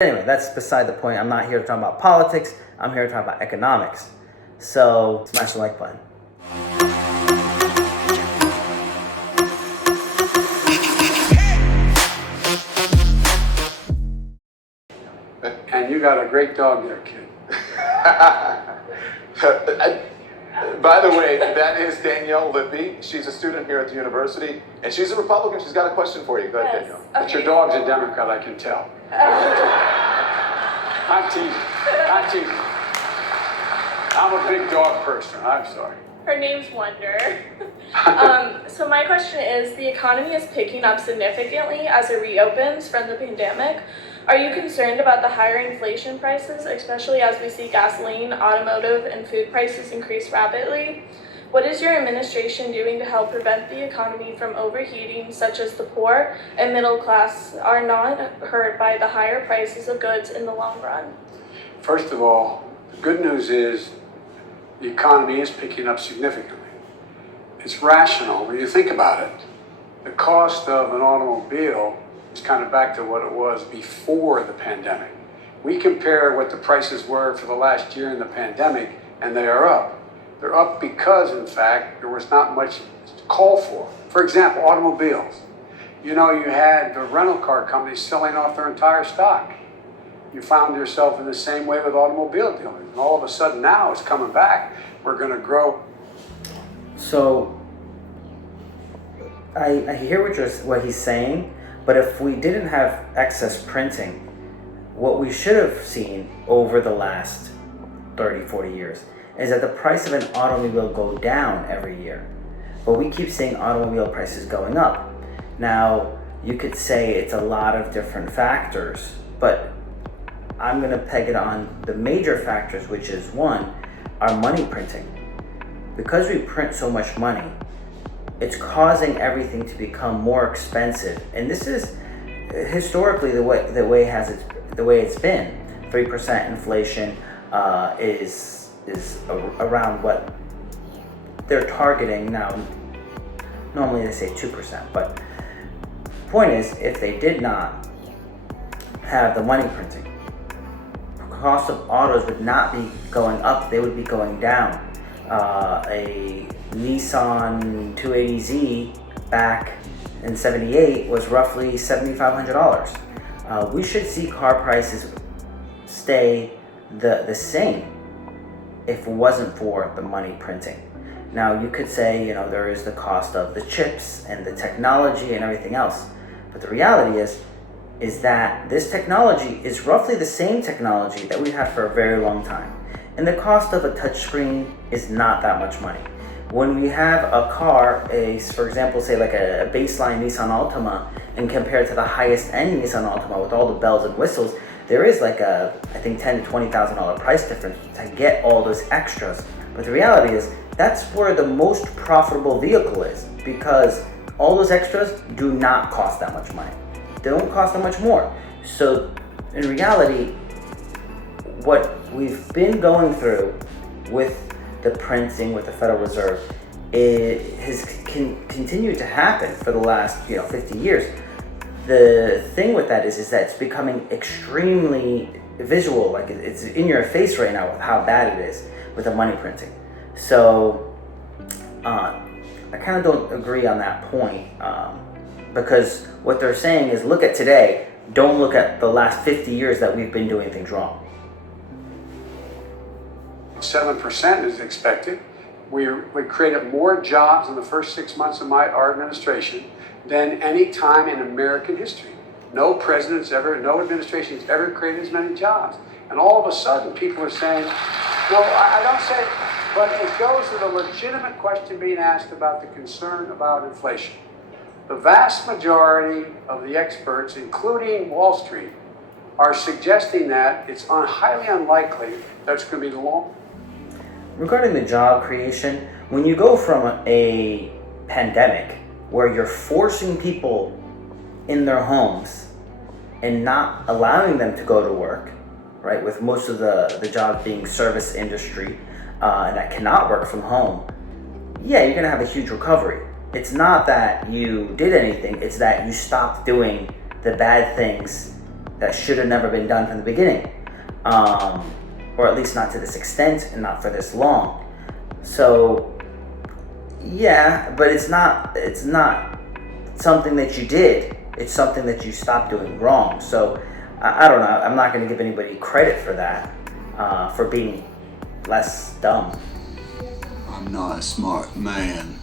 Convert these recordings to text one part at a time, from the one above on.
Anyway, that's beside the point. I'm not here to talk about politics. I'm here to talk about economics. So smash the like button. And you got a great dog there, kid. By the way, that is Danielle Libby. She's a student here at the university, and she's a Republican. She's got a question for you. Go ahead, Danielle. Okay. But your dog's a Democrat, I can tell. I'm teasing. I'm a big dog person. I'm sorry. Her name's Wonder. So my question is, the economy is picking up significantly as it reopens from the pandemic. Are you concerned about the higher inflation prices, especially as we see gasoline, automotive, and food prices increase rapidly? What is your administration doing to help prevent the economy from overheating, such as the poor and middle class are not hurt by the higher prices of goods in the long run? First of all, the good news is the economy is picking up significantly. It's rational when you think about it. The cost of an automobile is kind of back to what it was before the pandemic. We compare what the prices were for the last year in the pandemic, and they are up. They're up because, in fact, there was not much to call for. For example, automobiles. You know, you had the rental car companies selling off their entire stock. You found yourself in the same way with automobile dealers. And all of a sudden now it's coming back. We're going to grow. So I hear what he's saying, but if we didn't have excess printing, what we should have seen over the last 30, 40 years is that the price of an automobile go down every year. But we keep seeing automobile prices going up. Now, you could say it's a lot of different factors, but I'm going to peg it on the major factors, which is one, our money printing. Because we print so much money, it's causing everything to become more expensive. And this is historically the way it's been. 3% inflation is around what they're targeting now. Normally they say 2%, but the point is, if they did not have the money printing, cost of autos would not be going up, they would be going down. A Nissan 280Z back in 78 was roughly $7,500. We should see car prices stay the same if it wasn't for the money printing. Now you could say, there is the cost of the chips and the technology and everything else, but the reality is that this technology is roughly the same technology that we had for a very long time. And the cost of a touchscreen is not that much money. When we have a car, for example, say like a baseline Nissan Altima, and compared to the highest end Nissan Altima with all the bells and whistles, there is like I think $10,000 to $20,000 price difference to get all those extras. But the reality is, that's where the most profitable vehicle is, because all those extras do not cost that much money. They don't cost that much more. So in reality, what we've been going through with the printing with the Federal Reserve, it has continued to happen for the last 50 years. The thing with that is that it's becoming extremely visual, like it's in your face right now with how bad it is with the money printing. So I kind of don't agree on that point, because what they're saying is, look at today, don't look at the last 50 years that we've been doing things wrong. 7% is expected. We created more jobs in the first 6 months of our administration than any time in American history. No administration has ever created as many jobs. And all of a sudden, people are saying, no, I don't say, but it goes to the legitimate question being asked about the concern about inflation. The vast majority of the experts, including Wall Street, are suggesting that it's highly unlikely that it's going to be long. Regarding the job creation, when you go from a pandemic where you're forcing people in their homes and not allowing them to go to work, right, with most of the jobs being service industry and that cannot work from home, yeah, you're going to have a huge recovery. It's not that you did anything, it's that you stopped doing the bad things that should have never been done from the beginning, or at least not to this extent and not for this long. So yeah, but it's not something that you did. It's something that you stopped doing wrong. So I don't know. I'm not going to give anybody credit for that, for being less dumb. I'm not a smart man.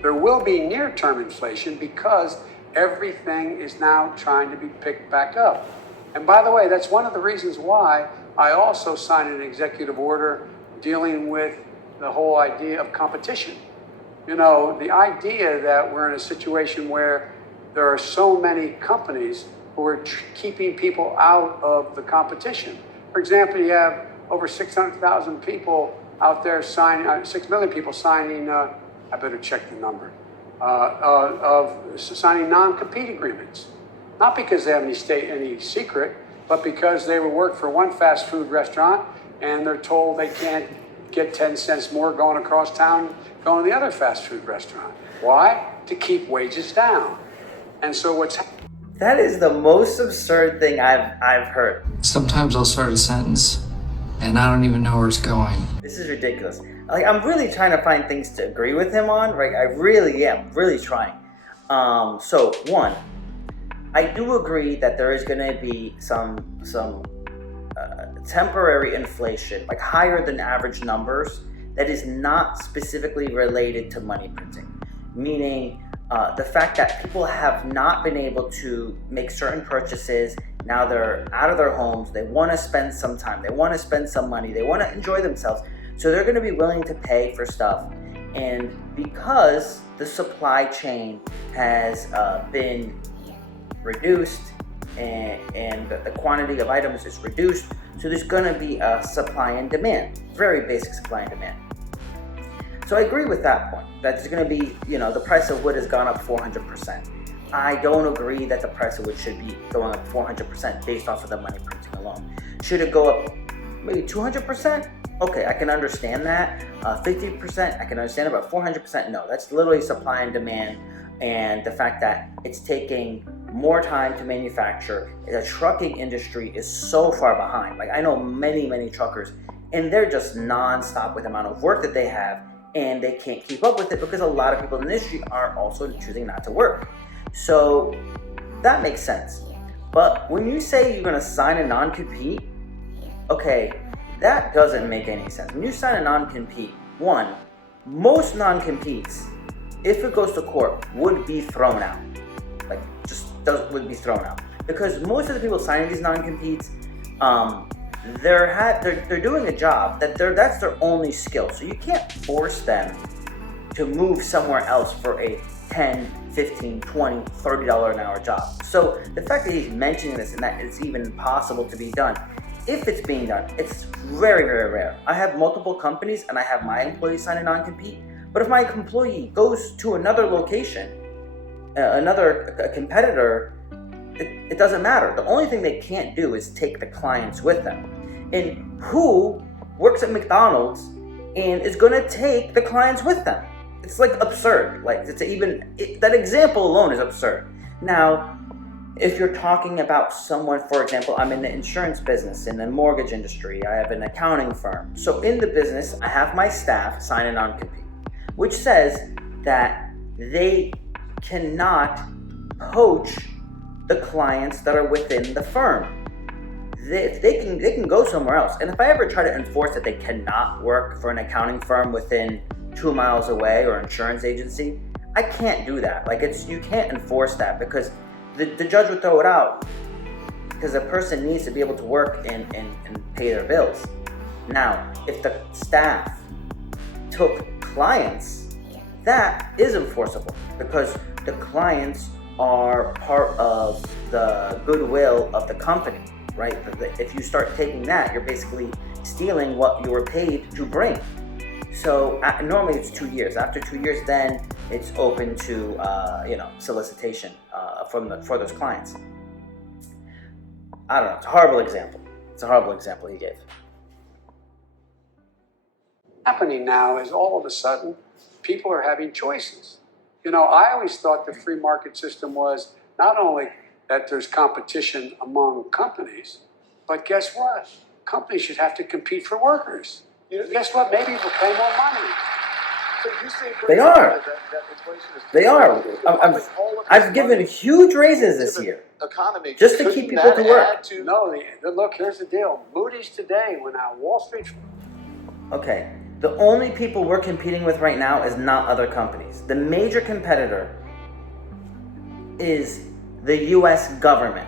There will be near-term inflation because everything is now trying to be picked back up. And by the way, that's one of the reasons why I also signed an executive order dealing with the whole idea of competition. You know, the idea that we're in a situation where there are so many companies who are keeping people out of the competition. For example, you have over 600,000 people out there signing, 6 million people signing, I better check the number, of signing non-compete agreements. Not because they have any secret, but because they would work for one fast food restaurant and they're told they can't get 10 cents more going across town, going to the other fast food restaurant. Why? To keep wages down. And so that is the most absurd thing I've heard. Sometimes I'll start a sentence and I don't even know where it's going. This is ridiculous. Like, I'm really trying to find things to agree with him on, right? I really am, really trying. So one, I do agree that there is going to be some temporary inflation, like higher than average numbers, that is not specifically related to money printing. Meaning, the fact that people have not been able to make certain purchases. Now they're out of their homes. They want to spend some time. They want to spend some money. They want to enjoy themselves. So they're going to be willing to pay for stuff. And because the supply chain has been reduced and the quantity of items is reduced, so there's going to be a supply and demand. Very basic supply and demand. So I agree with that point. That there's going to be, the price of wood has gone up 400%. I don't agree that the price of wood should be going up 400% based off of the money printing alone. Should it go up maybe 200%? Okay, I can understand that. 50%, I can understand it, but 400%, no. That's literally supply and demand, and the fact that it's taking more time to manufacture. The trucking industry is so far behind. Like, I know many, many truckers, and they're just non-stop with the amount of work that they have, and they can't keep up with it because a lot of people in the industry are also choosing not to work. So that makes sense. But when you say you're going to sign a non-compete, okay, that doesn't make any sense. When you sign a non-compete, one, most non-competes, if it goes to court, would be thrown out. Like, would be thrown out. Because most of the people signing these non-competes, they're doing a job that's their only skill. So you can't force them to move somewhere else for a $10, $15, $20, $30 an hour job. So the fact that he's mentioning this and that it's even possible to be done, if it's being done, it's very, very rare. I have multiple companies and I have my employees sign a non-compete, but if my employee goes to another location, another competitor, it doesn't matter. The only thing they can't do is take the clients with them. And who works at McDonald's and is going to take the clients with them? It's like absurd. Like, that example alone is absurd. Now, if you're talking about someone, for example, I'm in the insurance business, in the mortgage industry, I have an accounting firm. So in the business, I have my staff sign a non-compete, which says that they cannot poach the clients that are within the firm. They can go somewhere else. And if I ever try to enforce that they cannot work for an accounting firm within 2 miles away or insurance agency, I can't do that. Like, you can't enforce that because the judge would throw it out because the person needs to be able to work and pay their bills. Now, if the staff took clients, that is enforceable because the clients are part of the goodwill of the company, right? If you start taking that, you're basically stealing what you were paid to bring. So normally it's 2 years. After 2 years, then it's open to solicitation for those clients. I don't know. It's a horrible example. He gave. happening now is all of a sudden people are having choices. I always thought the free market system was not only that there's competition among companies. But guess what? Companies should have to compete for workers. Guess what? Maybe we'll pay more money. So you say They are. that inflation is They are. I've given huge raises this year economy just to keep people to work. No, look, here's the deal. Moody's today went out. Wall Street. Okay, the only people we're competing with right now is not other companies. The major competitor is the US government.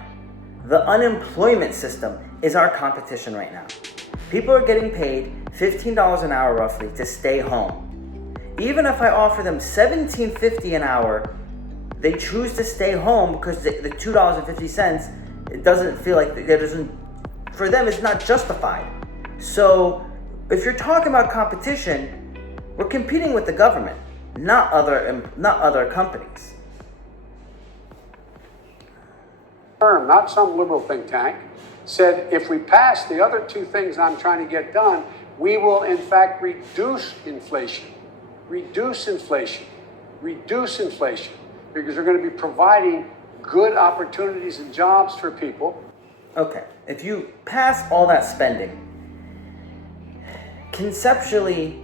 The unemployment system is our competition right now. People are getting paid $15 an hour roughly to stay home. Even if I offer them $17.50 an hour, they choose to stay home because the $2.50, it doesn't feel like it doesn't, for them it's not justified. So if you're talking about competition, we're competing with the government, not other companies. Not some liberal think tank, said if we pass the other two things I'm trying to get done, we will in fact reduce inflation, because they're going to be providing good opportunities and jobs for people. Okay, if you pass all that spending, conceptually,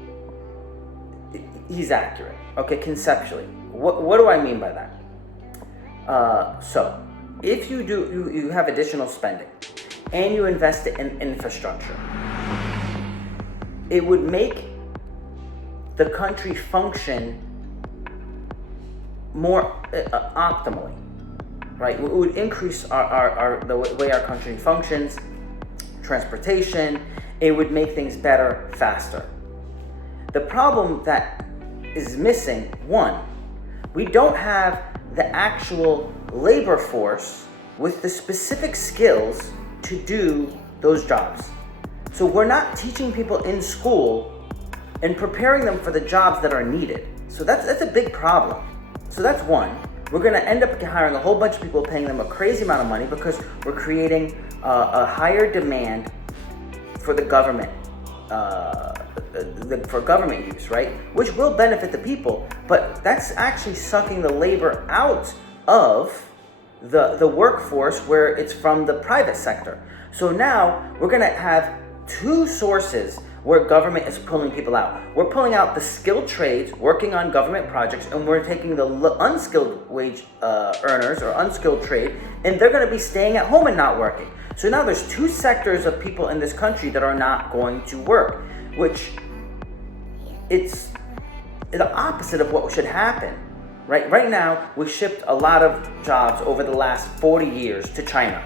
he's accurate. Okay, conceptually. What do I mean by that? So, if you have additional spending and you invest it in infrastructure, it would make the country function more optimally, right? It would increase the way our country functions, transportation. It would make things better, faster. The problem that is missing, one, we don't have the actual labor force with the specific skills to do those jobs. So we're not teaching people in school and preparing them for the jobs that are needed. So that's a big problem. So that's one. We're gonna end up hiring a whole bunch of people, paying them a crazy amount of money because we're creating a higher demand for the government, for government use, right? Which will benefit the people, but that's actually sucking the labor out of the workforce where it's from the private sector. So now we're gonna have two sources where government is pulling people out. We're pulling out the skilled trades working on government projects, and we're taking the unskilled wage earners or unskilled trade, and they're gonna be staying at home and not working. So now there's two sectors of people in this country that are not going to work, which it's the opposite of what should happen. Right now, we shipped a lot of jobs over the last 40 years to China.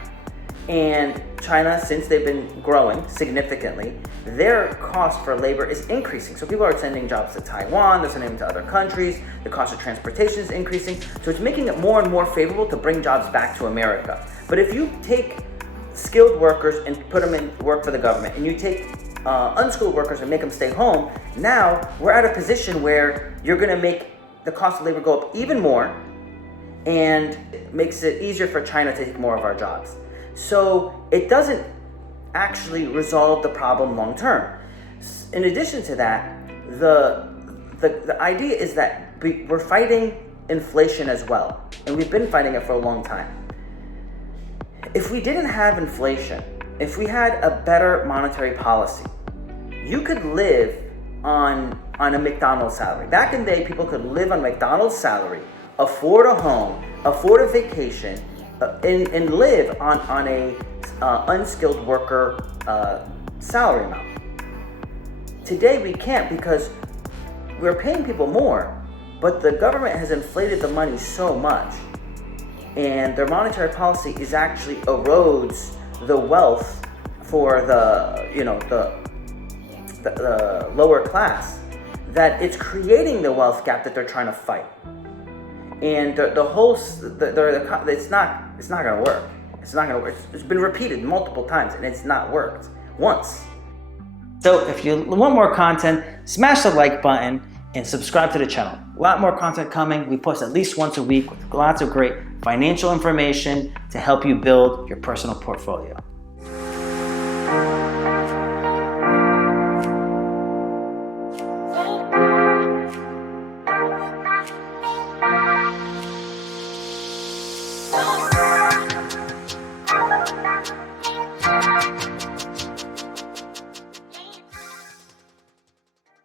And China, since they've been growing significantly, their cost for labor is increasing. So people are sending jobs to Taiwan, they're sending them to other countries, the cost of transportation is increasing. So it's making it more and more favorable to bring jobs back to America. But if you take skilled workers and put them in work for the government, and you take unskilled workers and make them stay home, now we're at a position where you're gonna make the cost of labor go up even more, and it makes it easier for China to take more of our jobs. So it doesn't actually resolve the problem long term. In addition to that, the idea is that we're fighting inflation as well, and we've been fighting it for a long time. If we didn't have inflation, if we had a better monetary policy, you could live on a McDonald's salary. Back in the day, people could live on McDonald's salary, afford a home, afford a vacation, and live on a unskilled worker salary amount. Today we can't because we're paying people more, but the government has inflated the money so much, and their monetary policy is actually erodes the wealth for the lower class, that it's creating the wealth gap that they're trying to fight. And it's not gonna work. It's not gonna work. It's been repeated multiple times and it's not worked once. So if you want more content, smash the like button and subscribe to the channel. A lot more content coming. We post at least once a week with lots of great financial information to help you build your personal portfolio.